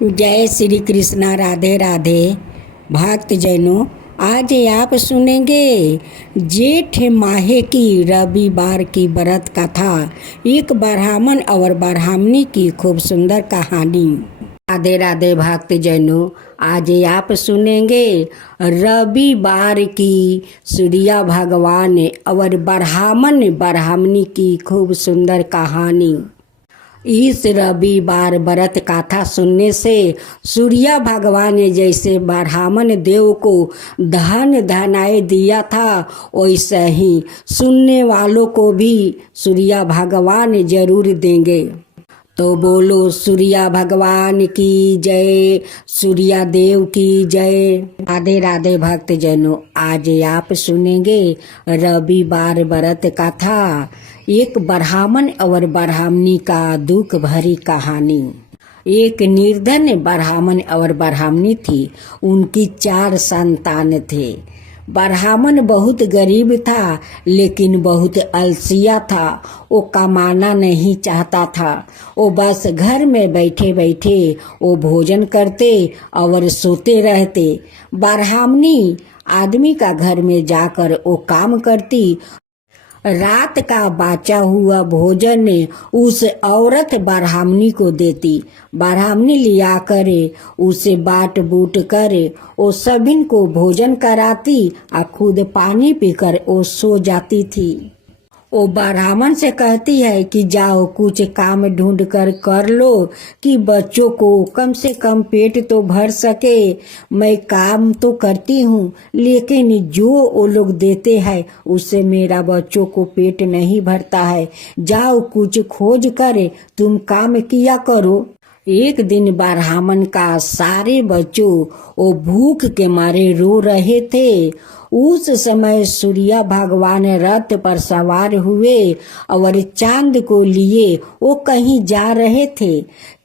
जय श्री कृष्णा। राधे राधे। भक्त जनों, आज आप सुनेंगे जेठ माहे की रविवार की व्रत कथा, एक ब्राह्मण और ब्राह्मणी की खूब सुंदर कहानी। राधे राधे भक्त जनों, आज आप सुनेंगे रविवार की सूर्या भगवान और ब्राह्मण ब्राह्मणी की खूब सुंदर कहानी। इस रविवार व्रत कथा सुनने से सूर्य भगवान ने जैसे ब्राह्मण देव को धन धनाए दिया था, वैसे ही सुनने वालों को भी सूर्य भगवान जरूर देंगे। तो बोलो सूर्य भगवान की जय, सूर्य देव की जय। राधे राधे भक्त जनों, आज आप सुनेंगे रविवार व्रत कथा, एक ब्राह्मण और ब्राह्मणी का दुख भरी कहानी। एक निर्धन ब्राह्मण और ब्राह्मणी थी, उनकी 4 संतान थे। ब्राह्मण बहुत गरीब था, लेकिन बहुत अलसिया था। वो कमाना नहीं चाहता था। वो बस घर में बैठे बैठे वो भोजन करते और सोते रहते। ब्राह्मणी आदमी का घर में जाकर वो काम करती। रात का बाचा हुआ भोजन उस औरत ब्राह्मणी को देती। ब्राह्मणी लिया करे उसे बाट बूट करे वो सभी को भोजन कराती और खुद पानी पीकर वो सो जाती थी। वो ब्राह्मण से कहती है कि जाओ कुछ काम ढूंढ कर लो कि बच्चों को कम से कम पेट तो भर सके। मैं काम तो करती हूँ, लेकिन जो वो लोग देते हैं उससे मेरा बच्चों को पेट नहीं भरता है। जाओ कुछ खोज कर तुम काम किया करो। एक दिन ब्राह्मण का सारे बच्चों वो भूख के मारे रो रहे थे। उस समय सूर्य भगवान रथ पर सवार हुए और चांद को लिए वो कहीं जा रहे थे।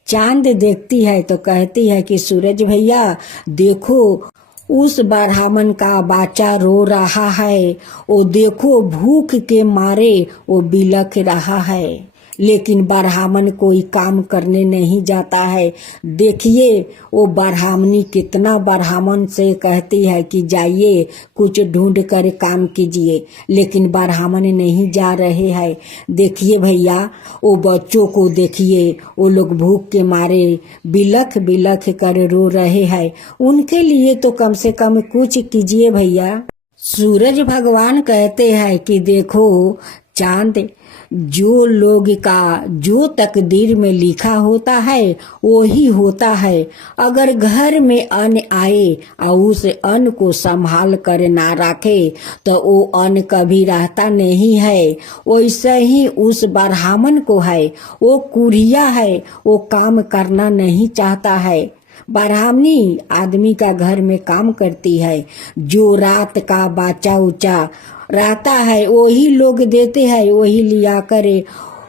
चांद देखती है तो कहती है कि सूरज भैया देखो, उस ब्राह्मण का बच्चा रो रहा है। वो देखो भूख के मारे वो बिलख रहा है, लेकिन ब्राह्मण कोई काम करने नहीं जाता है। देखिए वो ब्राह्मणी कितना ब्राह्मण से कहती है कि जाइए कुछ ढूंढ कर काम कीजिए, लेकिन ब्राह्मण नहीं जा रहे हैं। देखिए भैया वो बच्चों को देखिए, वो लोग भूख के मारे बिलख बिलख कर रो रहे हैं। उनके लिए तो कम से कम कुछ कीजिए भैया। सूरज भगवान कहते हैं कि देखो चांद, जो लोग का जो तकदीर में लिखा होता है वो ही होता है। अगर घर में अन्न आए और उस अन्न को संभाल कर ना रखे तो वो अन्न कभी रहता नहीं है। वैसे ही उस ब्राह्मण को है, वो कुरिया है, वो काम करना नहीं चाहता है। ब्राह्मणी आदमी का घर में काम करती है। जो रात का बाचा उचा रहता है वही लोग देते हैं, वही लिया करे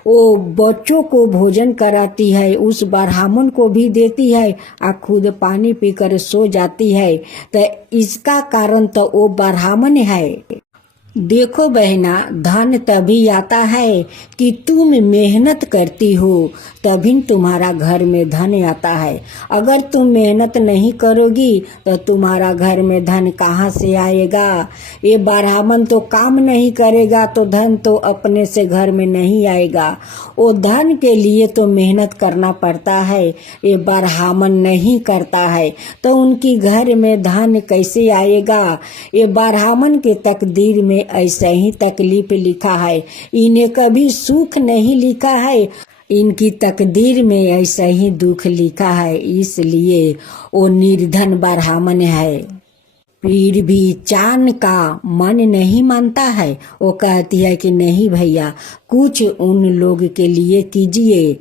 वो बच्चों को भोजन कराती है, उस ब्राह्मण को भी देती है और खुद पानी पीकर सो जाती है। तो इसका कारण तो वो ब्राह्मण है। देखो बहना, धन तभी आता है कि तुम मेहनत करती हो, तभी तुम्हारा घर में धन आता है। अगर तुम मेहनत नहीं करोगी तो तुम्हारा घर में धन कहाँ से आएगा। ये ब्राह्मण तो काम नहीं करेगा तो धन तो अपने से घर में नहीं आएगा। वो धन के लिए तो मेहनत करना पड़ता है, ये ब्राह्मण नहीं करता है तो उनकी घर में धन कैसे आएगा। ये ब्राह्मण के तकदीर में ऐसा ही तकलीफ लिखा है, इन्हें कभी सुख नहीं लिखा है। इनकी तकदीर में ऐसा ही दुख लिखा है, इसलिए वो निर्धन ब्राह्मण है। फिर भी चांद का मन नहीं मानता है। वो कहती है कि नहीं भैया, कुछ उन लोग के लिए कीजिए।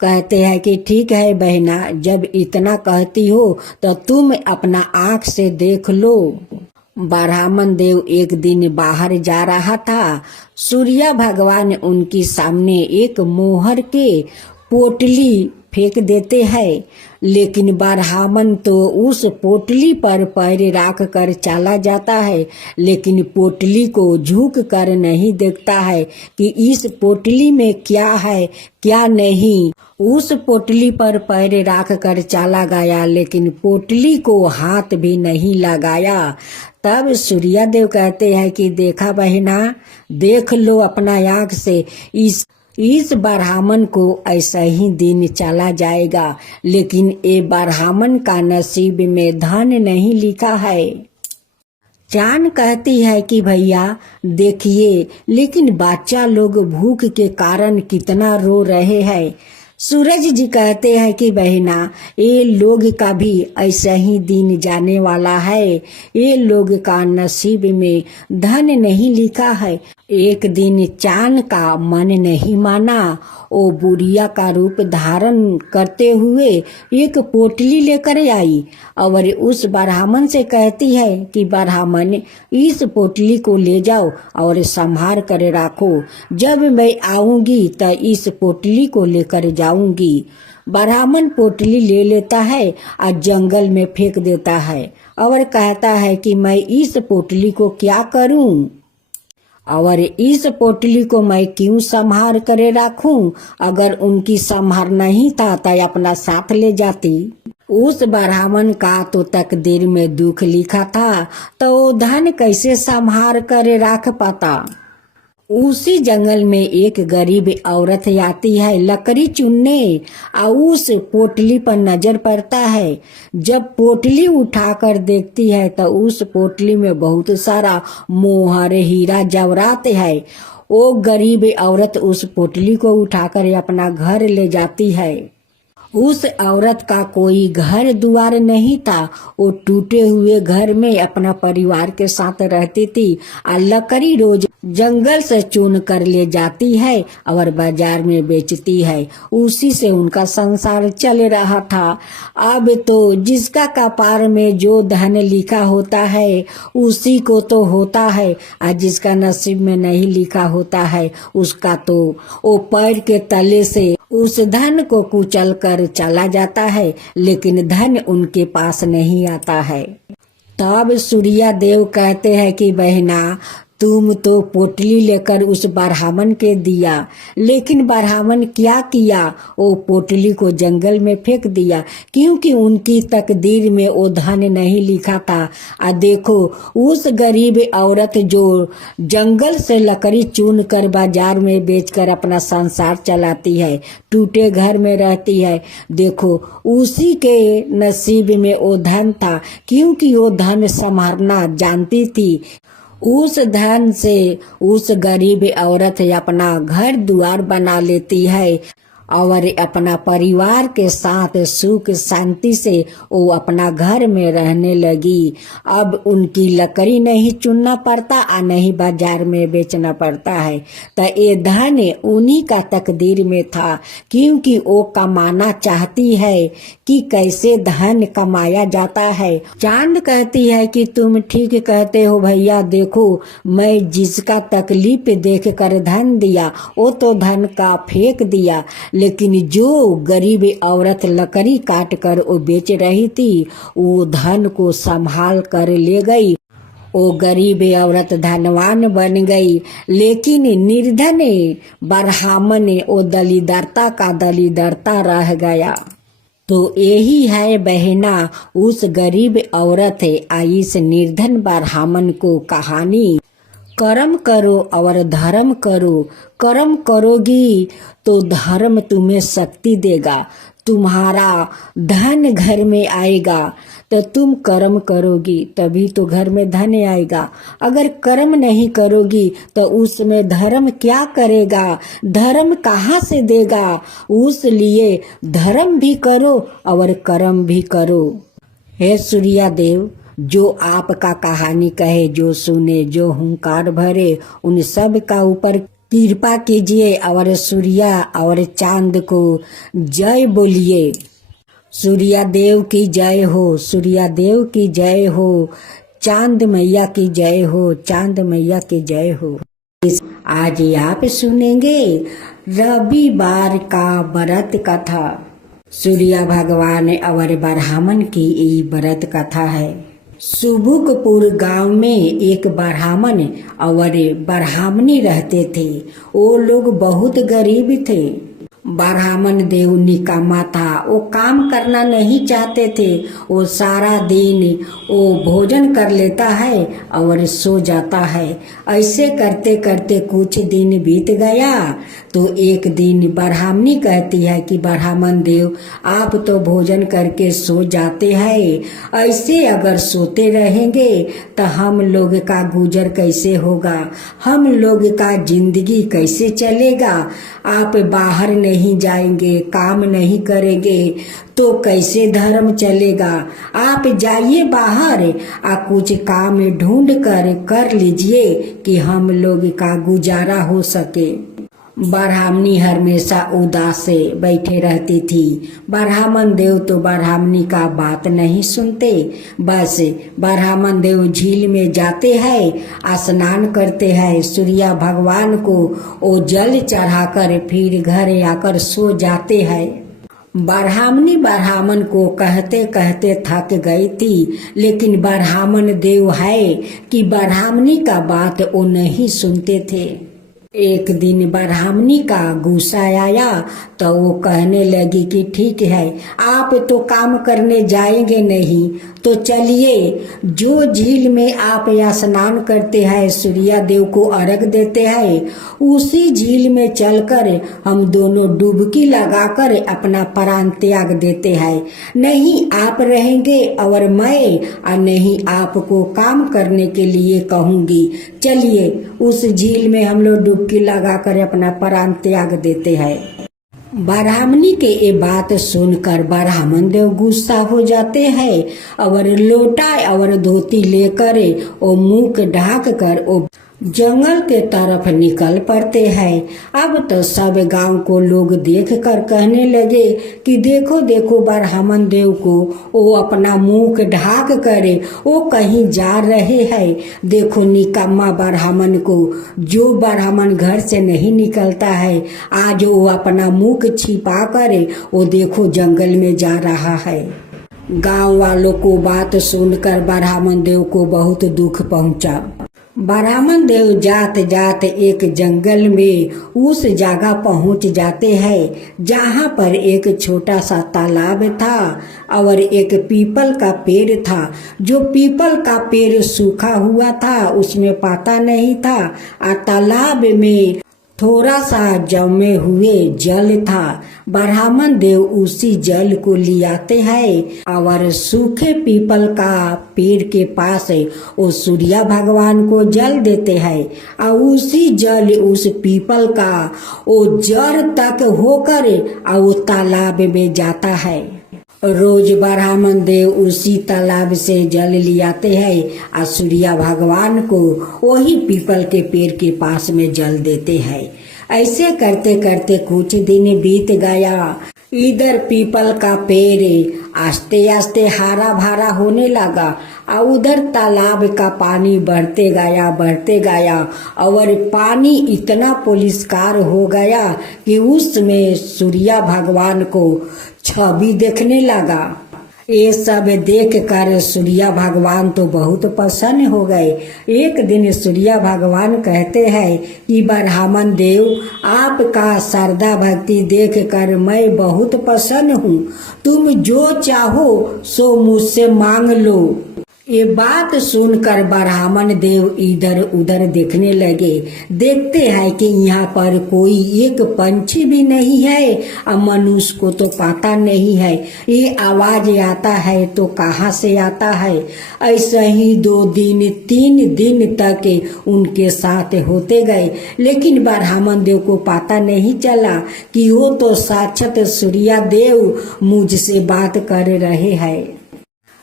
कहते हैं कि ठीक है बहना, जब इतना कहती हो तो तुम अपना आँख से देख लो। ब्राह्मण देव एक दिन बाहर जा रहा था। सूर्य भगवान उनके सामने एक मोहर के पोटली फेंक देते हैं, लेकिन ब्राह्मण तो उस पोटली पर पैर रख कर चला जाता है, लेकिन पोटली को झुक कर नहीं देखता है कि इस पोटली में क्या है क्या नहीं। उस पोटली पर पैर रख कर चला गया, लेकिन पोटली को हाथ भी नहीं लगाया। तब सूर्यदेव कहते हैं कि देखा बहना, देख लो अपना आँख से, इस ब्राह्मण को ऐसा ही दिन चला जाएगा, लेकिन ये ब्राह्मण का नसीब में धन नहीं लिखा है। चांद कहती है कि भैया देखिए, लेकिन बच्चा लोग भूख के कारण कितना रो रहे हैं। सूरज जी कहते हैं कि बहना, ये लोग का भी ऐसा ही दिन जाने वाला है, ये लोग का नसीब में धन नहीं लिखा है। एक दिन चांद का मन नहीं माना, वो बुढ़िया का रूप धारण करते हुए एक पोटली लेकर आई और उस ब्राह्मण से कहती है कि ब्राह्मण, इस पोटली को ले जाओ और संभाल कर रखो, जब मैं आऊंगी तो इस पोटली को लेकर जाऊंगी। ब्राह्मण पोटली ले लेता है और जंगल में फेंक देता है और कहता है कि मैं इस पोटली को क्या करूं, और इस पोटली को मैं क्यों संभाल करे रखूं, अगर उनकी संभाल नहीं था तो अपना साथ ले जाती। उस ब्राह्मण का तो तकदीर में दुख लिखा था, तो वो धन कैसे संभाल करे रख पाता। उसी जंगल में एक गरीब औरत आती है लकड़ी चुनने, और उस पोटली पर नजर पड़ता है। जब पोटली उठाकर देखती है तो उस पोटली में बहुत सारा मोहर हीरा जवाहरात है। वो गरीब औरत उस पोटली को उठाकर अपना घर ले जाती है। उस औरत का कोई घर द्वार नहीं था, वो टूटे हुए घर में अपना परिवार के साथ रहती थी और लकड़ी रोज जंगल से चुन कर ले जाती है और बाजार में बेचती है। उसी से उनका संसार चल रहा था। अब तो जिसका कपार में जो धन लिखा होता है उसी को तो होता है, और जिसका नसीब में नहीं लिखा होता है उसका तो वो पैर के तले से उस धन को कुचल कर चला जाता है, लेकिन धन उनके पास नहीं आता है। तब सूर्यदेव कहते हैं कि बहना, तुम तो पोटली लेकर उस ब्राह्मण के दिया, लेकिन ब्राह्मण क्या किया, वो पोटली को जंगल में फेंक दिया, क्योंकि उनकी तकदीर में वो धन नहीं लिखा था। और देखो, उस गरीब औरत जो जंगल से लकड़ी चुन कर बाजार में बेचकर अपना संसार चलाती है, टूटे घर में रहती है, देखो उसी के नसीब में वो धन था, क्योंकि वो धन संभालना जानती थी। उस धन से उस गरीब औरत अपना घर द्वार बना लेती है और अपना परिवार के साथ सुख शांति से वो अपना घर में रहने लगी। अब उनकी लकड़ी नहीं चुनना पड़ता और नहीं बाजार में बेचना पड़ता है। तो ये धन उन्हीं का तकदीर में था, क्योंकि वो कमाना चाहती है कि कैसे धन कमाया जाता है। चांद कहती है कि तुम ठीक कहते हो भैया, देखो मैं जिसका तकलीफ देख कर धन दिया वो तो धन का फेंक दिया, लेकिन जो गरीब औरत लकड़ी काट कर वो बेच रही थी वो धन को संभाल कर ले गई। वो गरीब औरत धनवान बन गई, लेकिन निर्धन ब्राह्मण वो दलिदरता का दलिदरता रह गया। तो यही है बहना उस गरीब औरत इस निर्धन ब्राह्मण को कहानी। कर्म करो और धर्म करो, कर्म करोगी तो धर्म तुम्हें शक्ति देगा, तुम्हारा धन घर में आएगा। तो तुम कर्म करोगी तभी तो घर में धन आएगा। अगर कर्म नहीं करोगी तो उसमें धर्म क्या करेगा, धर्म कहाँ से देगा। उसलिए धर्म भी करो और कर्म भी करो। हे सूर्यदेव, जो आपका कहानी कहे, जो सुने, जो हुंकार भरे, उन सब का ऊपर कृपा कीजिए और सूर्य और चांद को जय बोलिए। सूर्यदेव की जय हो, सूर्यदेव की जय हो, चांद मैया की जय हो, चांद मैया की जय हो। आज आप सुनेंगे रविवार का व्रत कथा। सूर्य भगवान और ब्राह्मण की ये व्रत कथा है। सुबुकपुर गांव में एक ब्राह्मण और ब्राह्मणी रहते थे। वो लोग बहुत गरीब थे। ब्राह्मण देव निकम्मा था, वो काम करना नहीं चाहते थे। वो सारा दिन वो भोजन कर लेता है और सो जाता है। ऐसे करते करते कुछ दिन बीत गया तो एक दिन ब्राह्मणी कहती है कि ब्राह्मण देव आप तो भोजन करके सो जाते हैं, ऐसे अगर सोते रहेंगे तो हम लोग का गुजर कैसे होगा, हम लोग का जिंदगी कैसे चलेगा। आप बाहर नहीं जाएंगे, काम नहीं करेंगे तो कैसे धर्म चलेगा। आप जाइए बाहर कुछ काम ढूंढ कर लीजिए कि हम लोग का गुजारा हो सके। ब्राह्मणी हमेशा उदास से बैठे रहती थी। ब्राह्मण देव तो ब्राह्मणी का बात नहीं सुनते। बस ब्राह्मण देव झील में जाते हैं, स्नान करते हैं, सूर्य भगवान को वो जल चढ़ाकर फिर घर आकर सो जाते हैं। ब्राह्मणी ब्राह्मण को कहते कहते थक गई थी, लेकिन ब्राह्मण देव है कि ब्राह्मणी का बात वो नहीं सुनते थे। एक दिन ब्राह्मणी का गुस्सा आया तो वो कहने लगी कि ठीक है, आप तो काम करने जाएंगे नहीं तो चलिए, जो झील में आप स्नान करते हैं, सूर्य देव को अर्घ देते हैं, उसी झील में चलकर हम दोनों डुबकी लगाकर अपना प्राण त्याग देते हैं। नहीं आप रहेंगे और मैं नहीं आपको काम करने के लिए कहूँगी। चलिए उस झील में हम लोग डुबकी लगाकर अपना प्राण त्याग देते हैं। ब्राह्मणी के ये बात सुनकर ब्राह्मण देव गुस्सा हो जाते हैं और लोटा और धोती लेकर वो मुंह ढाक कर वो जंगल के तरफ निकल पड़ते हैं। अब तो सब गांव को लोग देख कर कहने लगे कि देखो देखो ब्राह्मण देव को, वो अपना मुंह ढाक कर वो कहीं जा रहे हैं। देखो निकम्मा ब्राह्मण को, जो ब्राह्मण घर से नहीं निकलता है, आज वो अपना मुंह छिपा कर वो देखो जंगल में जा रहा है। गांव वालों को बात सुनकर ब्राह्मण देव को बहुत दुख पहुंचा। ब्राह्मण देव जात जात एक जंगल में उस जगह पहुंच जाते हैं जहां पर एक छोटा सा तालाब था और एक पीपल का पेड़ था। जो पीपल का पेड़ सूखा हुआ था, उसमें पत्ता नहीं था और तालाब में थोड़ा सा जमे हुए जल था। ब्राह्मण देव उसी जल को लियाते हैं और सूखे पीपल का पेड़ के पास वो सूर्य भगवान को जल देते हैं और उसी जल उस पीपल का वो जड़ तक होकर और वो तालाब में जाता है। रोज ब्राह्मण देव उसी तालाब से जल लियाते हैं और सूर्य भगवान को वही पीपल के पेड़ के पास में जल देते हैं। ऐसे करते करते कुछ दिन बीत गया। इधर पीपल का पेड़ आस्ते आस्ते हरा भरा होने लगा और उधर तालाब का पानी बढ़ते गया और पानी इतना पुलिसकार हो गया कि उसमें सूर्य भगवान को छवि देखने लगा। ये सब देख कर सूर्य भगवान तो बहुत प्रसन्न हो गए। एक दिन सूर्य भगवान कहते हैं कि ब्राह्मण देव, आपका श्रद्धा भक्ति देख कर मैं बहुत प्रसन्न हूँ, तुम जो चाहो सो मुझसे मांग लो। ये बात सुनकर ब्राह्मण देव इधर उधर देखने लगे। देखते हैं कि यहाँ पर कोई एक पंछी भी नहीं है और मनुष्य को तो पता नहीं है ये आवाज आता है तो कहाँ से आता है। ऐसे ही 2 दिन 3 दिन तक उनके साथ होते गए, लेकिन ब्राह्मण देव को पता नहीं चला कि वो तो साक्षात सूर्य देव मुझसे बात कर रहे हैं।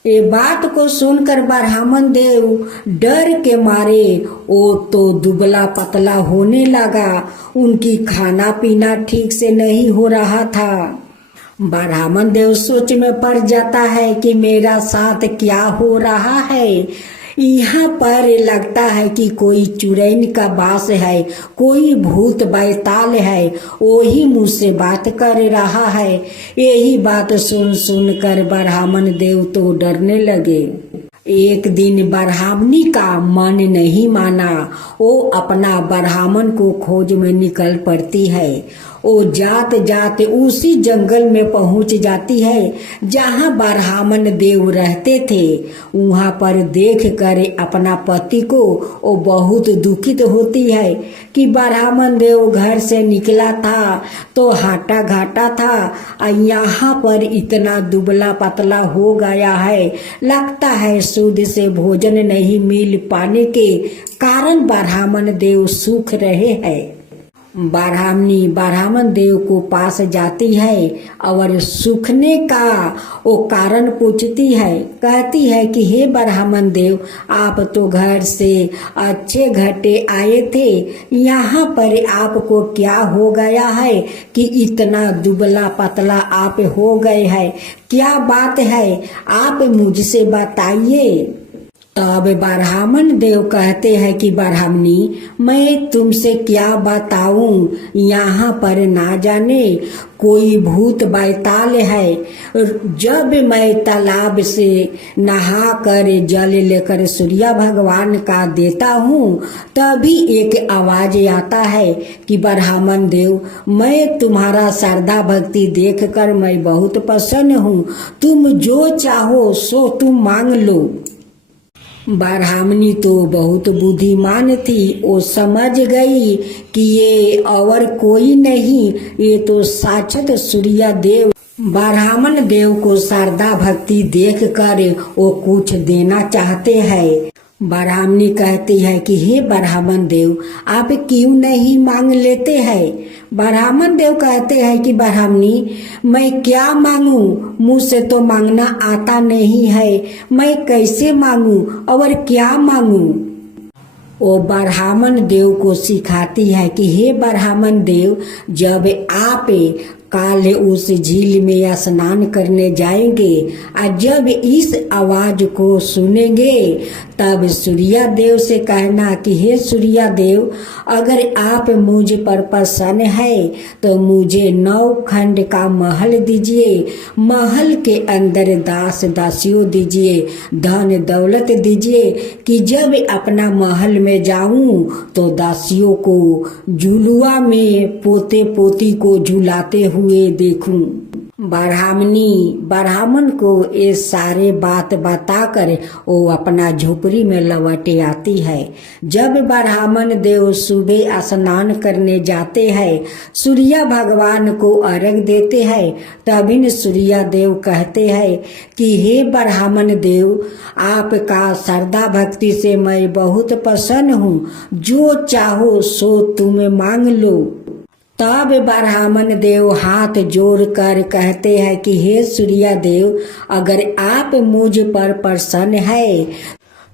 ये बात को सुनकर ब्राह्मण देव डर के मारे वो तो दुबला पतला होने लगा। उनकी खाना पीना ठीक से नहीं हो रहा था। ब्राह्मण देव सोच में पड़ जाता है कि मेरा साथ क्या हो रहा है। यहाँ पर लगता है कि कोई चुड़ैल का बास है, कोई भूत बैताल है, वही मुझसे बात कर रहा है। यही बात सुन सुन कर ब्राह्मण देव तो डरने लगे। एक दिन ब्राह्मणी का मन नहीं माना, वो अपना ब्राह्मण को खोज में निकल पड़ती है। वो जात जात उसी जंगल में पहुंच जाती है जहां ब्राह्मण देव रहते थे। वहां पर देख कर अपना पति को वो बहुत दुखित होती है कि ब्राह्मण देव घर से निकला था तो हाटा घाटा था, यहाँ पर इतना दुबला पतला हो गया है। लगता है शुद्ध से भोजन नहीं मिल पाने के कारण ब्राह्मण देव सूख रहे हैं। ब्राह्मणी ब्राह्मण देव को पास जाती है और सूखने का वो कारण पूछती है। कहती है कि हे ब्राह्मण देव, आप तो घर से अच्छे घटे आए थे, यहाँ पर आपको क्या हो गया है कि इतना दुबला पतला आप हो गए हैं? क्या बात है, आप मुझसे बताइए। तब ब्राह्मण देव कहते हैं कि ब्राह्मणी, मैं तुमसे क्या बताऊं, यहाँ पर ना जाने कोई भूत बैताल है। जब मैं तालाब से नहा कर जल लेकर सूर्य भगवान का देता हूँ, तभी एक आवाज आता है कि ब्राह्मण देव, मैं तुम्हारा श्रद्धा भक्ति देखकर मैं बहुत प्रसन्न हूँ, तुम जो चाहो सो तुम मांग लो। ब्राह्मणी तो बहुत बुद्धिमान थी, वो समझ गई कि ये और कोई नहीं, ये तो साक्षात सूर्य देव। ब्राह्मण देव को श्रद्धा भक्ति देख कर वो कुछ देना चाहते हैं। ब्राह्मणी कहती है कि हे ब्राह्मण देव, आप क्यों नहीं मांग लेते हैं? ब्राह्मण देव कहते हैं कि ब्राह्मणी, मैं क्या मांगू, मुझसे तो मांगना आता नहीं है, मैं कैसे मांगू और क्या मांगू? वो ब्राह्मण देव को सिखाती है कि हे ब्राह्मण देव, जब आप काल उस झील में स्नान करने जाएंगे और जब इस आवाज को सुनेंगे, तब सूर्य देव से कहना कि हे सूर्य देव, अगर आप मुझ पर प्रसन्न है तो मुझे 9 खंड का महल दीजिए, महल के अंदर दास दासियों दीजिए, धन दौलत दीजिए कि जब अपना महल में जाऊं तो दासियों को झुलुआ में पोते पोती को झुलाते हुए देखूं। ब्राह्मणी ब्राह्मण को ये सारे बात बताकर वो अपना झोपड़ी में लौटे आती है। जब ब्राह्मण देव सुबह स्नान करने जाते हैं, सूर्य भगवान को अर्घ देते हैं, तभी सूर्य देव कहते हैं कि हे ब्राह्मण देव, आपका श्रद्धा भक्ति से मैं बहुत प्रसन्न हूँ, जो चाहो सो तुम मांग लो। तब ब्राह्मण देव हाथ जोड़ कर कहते हैं कि हे सूर्य देव, अगर आप मुझ पर प्रसन्न है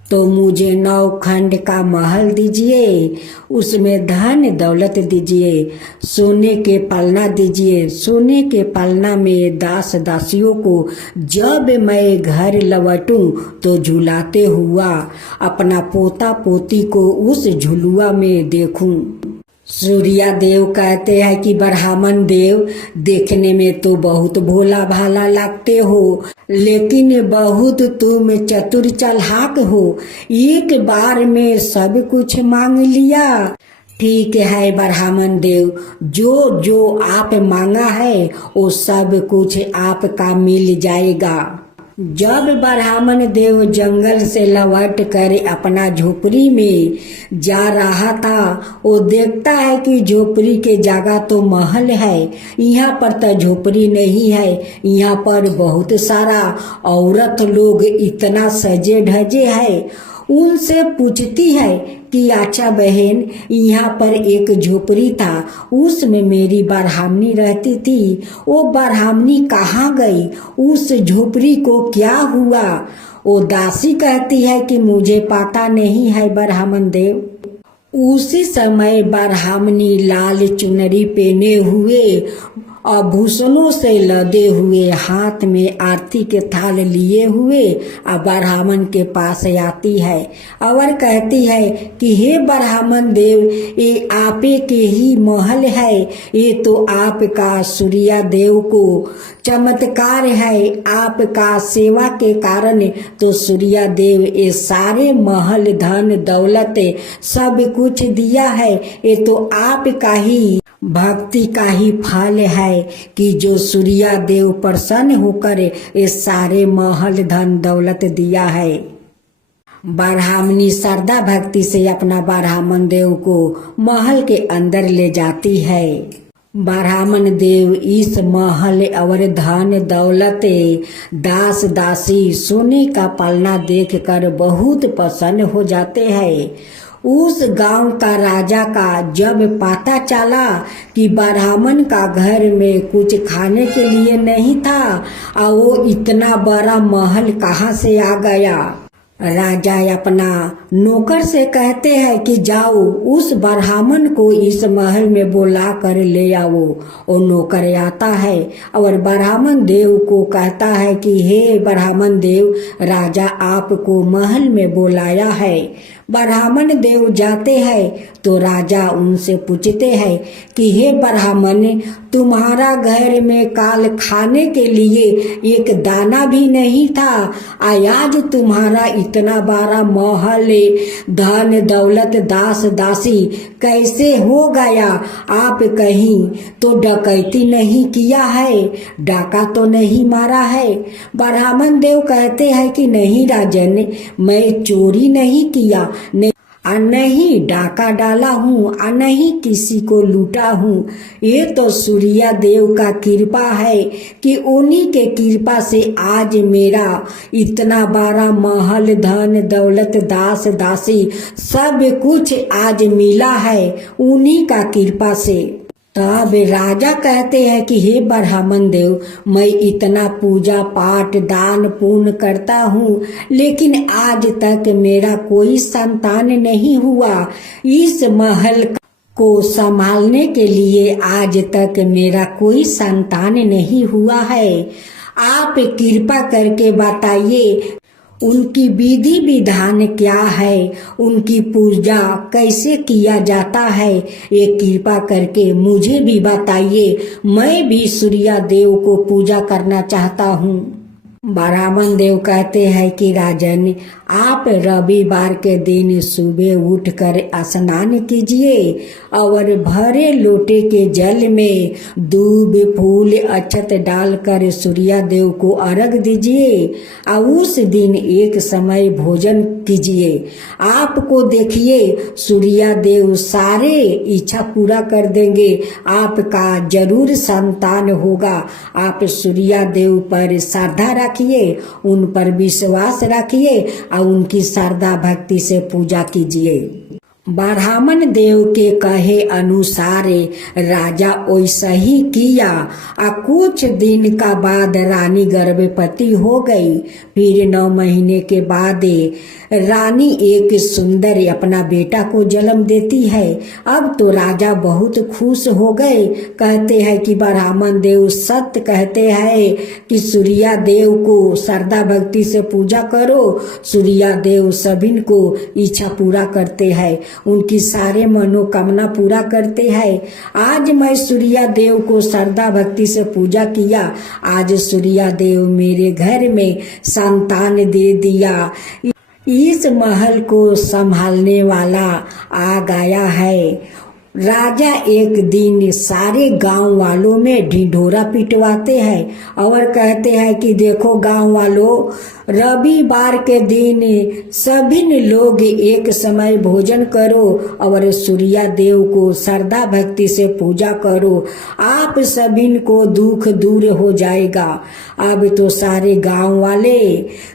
तो मुझे 9 खंड का महल दीजिए, उसमें धन दौलत दीजिए, सोने के पलना दीजिए, सोने के पलना में दास दासियों को जब मैं घर लौटूं तो झुलाते हुआ अपना पोता पोती को उस झुलुआ में देखूं। सूर्य देव कहते हैं कि ब्राह्मण देव, देखने में तो बहुत भोला भाला लगते हो, लेकिन बहुत तुम चतुर चालाक हो, एक बार में सब कुछ मांग लिया। ठीक है ब्राह्मण देव, जो जो आप मांगा है वो सब कुछ आपका मिल जाएगा। जब ब्राह्मण देव जंगल से लौट कर अपना झोपड़ी में जा रहा था, वो देखता है कि झोपड़ी के जगह तो महल है, यहाँ पर तो झोपड़ी नहीं है। यहाँ पर बहुत सारा औरत लोग इतना सजे धजे है। उनसे पूछती है कि अच्छा बहन, यहाँ पर एक झोपड़ी था, उसमें मेरी ब्राह्मणी रहती थी, वो ब्राह्मणी कहाँ गई, उस झोपड़ी को क्या हुआ? वो दासी कहती है कि मुझे पता नहीं है ब्राह्मण देव। उसी समय ब्राह्मणी लाल चुनरी पहने हुए आभूषणों से लदे हुए, हाथ में आरती के थाल लिए हुए ब्राह्मण के पास आती है और कहती है कि हे ब्राह्मण देव, ये आपे के ही महल है, ये तो आपका सूर्या देव को चमत्कार है, आपका सेवा के कारण तो सूर्या देव ये सारे महल धन दौलत सब कुछ दिया है, ये तो आपका ही भक्ति का ही फल है कि जो सूर्या देव प्रसन्न होकर ये सारे महल धन दौलत दिया है। ब्राह्मणी श्रद्धा भक्ति से अपना ब्राह्मण देव को महल के अंदर ले जाती है। ब्राह्मण देव इस महल और धन दौलत दास दासी सोने का पलना देखकर बहुत प्रसन्न हो जाते हैं। उस गांव का राजा का जब पता चला कि ब्राह्मण का घर में कुछ खाने के लिए नहीं था और वो इतना बड़ा महल कहाँ से आ गया, राजा अपना नौकर से कहते हैं कि जाओ उस ब्राह्मण को इस महल में बुला कर ले आओ। और नौकर आता है और ब्राह्मण देव को कहता है कि हे ब्राह्मण देव, राजा आपको महल में बुलाया है। ब्राह्मण देव जाते हैं तो राजा उनसे पूछते हैं कि हे ब्राह्मण, तुम्हारा घर में काल खाने के लिए एक दाना भी नहीं था, आज तुम्हारा इतना बड़ा महल धन दौलत दास दासी कैसे हो गया? आप कहीं तो डकैती नहीं किया है, डाका तो नहीं मारा है? ब्राह्मण देव कहते हैं कि नहीं राजन, मैं चोरी नहीं किया, नहीं डाका डाला हूँ, नहीं किसी को लूटा हूँ। ये तो सूर्या देव का कृपा है कि उन्हीं के कृपा से आज मेरा इतना बड़ा महल धन दौलत दास दासी सब कुछ आज मिला है, उन्हीं का कृपा से। तब राजा कहते हैं कि हे ब्राह्मण देव, मैं इतना पूजा पाठ दान पुण्य करता हूँ, लेकिन आज तक मेरा कोई संतान नहीं हुआ। इस महल को संभालने के लिए आज तक मेरा कोई संतान नहीं हुआ है। आप कृपा करके बताइए उनकी विधि विधान क्या है, उनकी पूजा कैसे किया जाता है, ये कृपा करके मुझे भी बताइए, मैं भी सूर्या देव को पूजा करना चाहता हूँ। ब्राह्मण देव कहते हैं कि राजन, आप रविवार के दिन सुबह उठकर स्नान कीजिए और भरे लोटे के जल में दूब फूल अक्षत डालकर सूर्या देव को अर्घ दीजिए और उस दिन एक समय भोजन कीजिए। आपको देखिए सूर्या देव सारे इच्छा पूरा कर देंगे, आपका जरूर संतान होगा। आप सूर्या देव पर श्रद्धा रखिए, उन पर विश्वास रखिए और उनकी श्रद्धा भक्ति से पूजा कीजिए। ब्राह्मण देव के कहे अनुसार राजा वैसा ही किया। कुछ दिन का बाद रानी गर्भवती हो गई। फिर 9 महीने के बाद रानी एक सुंदर अपना बेटा को जन्म देती है। अब तो राजा बहुत खुश हो गए। कहते हैं कि ब्राह्मण देव सत्य कहते हैं कि सूर्या देव को श्रद्धा भक्ति से पूजा करो, सूर्या देव सभी को इच्छा पूरा करते हैं, उनकी सारे मनोकामना पूरा करते हैं। आज मैं सूर्या देव को श्रद्धा भक्ति से पूजा किया, आज सूर्या देव मेरे घर में संतान दे दिया। इस महल को संभालने वाला आ गया है। राजा एक दिन सारे गांव वालों में ढिढोरा पिटवाते हैं और कहते हैं कि देखो गांव वालों, रविवार के दिन सभी लोग एक समय भोजन करो और सूर्या देव को श्रद्धा भक्ति से पूजा करो, आप सभी को दुख दूर हो जाएगा। अब तो सारे गांव वाले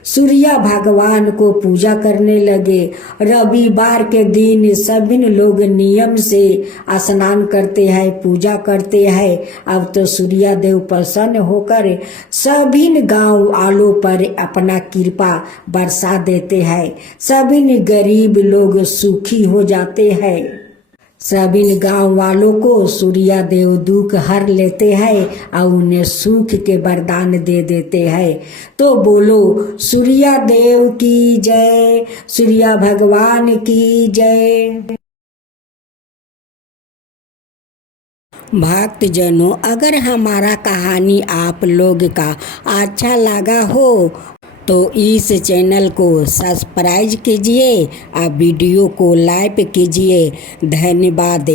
सूर्या भगवान को पूजा करने लगे। रविवार के दिन सभी लोग नियम से स्नान करते हैं, पूजा करते हैं। अब तो सूर्या देव प्रसन्न होकर सभी गांव वालों पर अपना कृपा बरसा देते हैं। सभी गरीब लोग सुखी हो जाते हैं। सभी गांव वालों को सूर्या देव दुख हर लेते हैं और उन्हें सुख के वरदान दे देते हैं। तो बोलो सूर्या देव की जय, सूर्या भगवान की जय। भक्तजनों, अगर हमारा कहानी आप लोग का अच्छा लगा हो तो इस चैनल को सब्सक्राइब कीजिए और वीडियो को लाइक कीजिए। धन्यवाद।